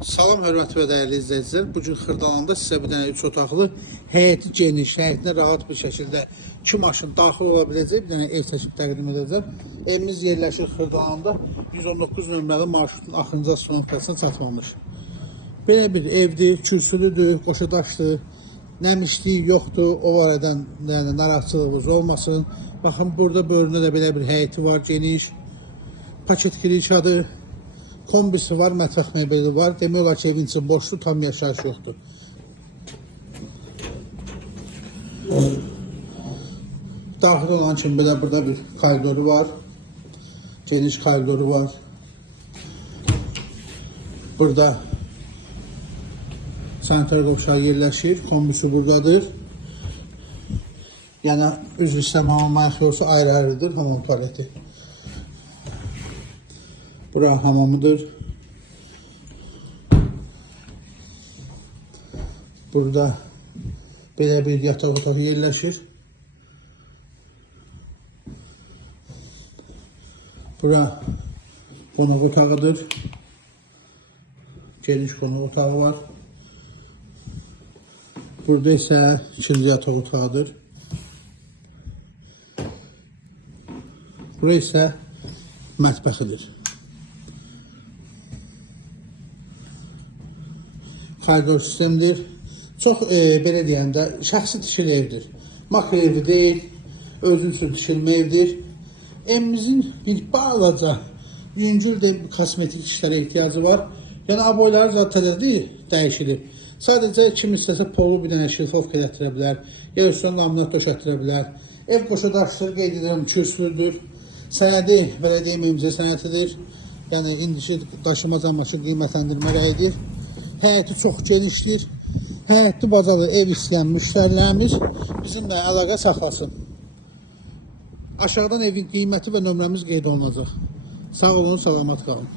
Salam hörmətli və dəyərli izləyicilər. Bu gün Xırdalanda sizə bir dənə 3 otaqlı, həyəti geniş, həyətinə rahat bir şəkildə 2 maşın daxil ola biləcək bir dənə ev çəkib təqdim edəcəm. Evimiz yerləşir Xırdalanda 119 nömrəli marşrutun axırıncı stansiyasına çatmamış. Belə bir evdir, kürsülüdür, qoşadaşdır. Nəmişliyi yoxdur, o barədən yəni narahatçılığınız olmasın. Baxın burada bölümdə də belə bir həyəti var, geniş. Paket kirişadır. Kombisi var, mətbəx mebeli var. Demək olar ki, evin içi boşdur, tam yaşayış yoxdur. Daxil olan kimi belə burada bir koridoru var. Geniş koridoru var. Burada sanitar qovşağı yerləşir. Kombisi buradadır. Yəni üzr istəyirəm hamam ayaq ayrı-ayrıdır hamam tualeti. Bura hamamıdır. Burada belə bir yataq otağı yerləşir. Bura qonaq otağıdır. Geniş qonaq otağı var. Burada isə ikinci yataq otağıdır. Bura isə mətbəxidir. Kargo sistemdir. Çox e, belə deyəndə şəxsi tikili evdir. Makro evi deyil, özün üçün tikilmə evdir. Evimizin bir balaca yüngül də kosmetik işlərə ehtiyacı var. Yəni aboyları zaten dəyişilib. Sadəcə kim istəsə polu bir dənə şilfovka gətirə bilər, ya üstünə laminat döşətdirə bilər. Ev qoşadaşdır, qeyd edirəm, kürsüdür. Sənədi, belə deyim, imza sənətidir. Yəni indiki daşımaz amaçlı qiymətləndirmə rəyidir. Həyəti çox genişdir. Həyətli bacalı ev istəyən müştərilərimiz bizimlə əlaqə saxlasın. Aşağıdan evin qiyməti və nömrəmiz qeyd olunacaq. Sağ olun, salamat qalın.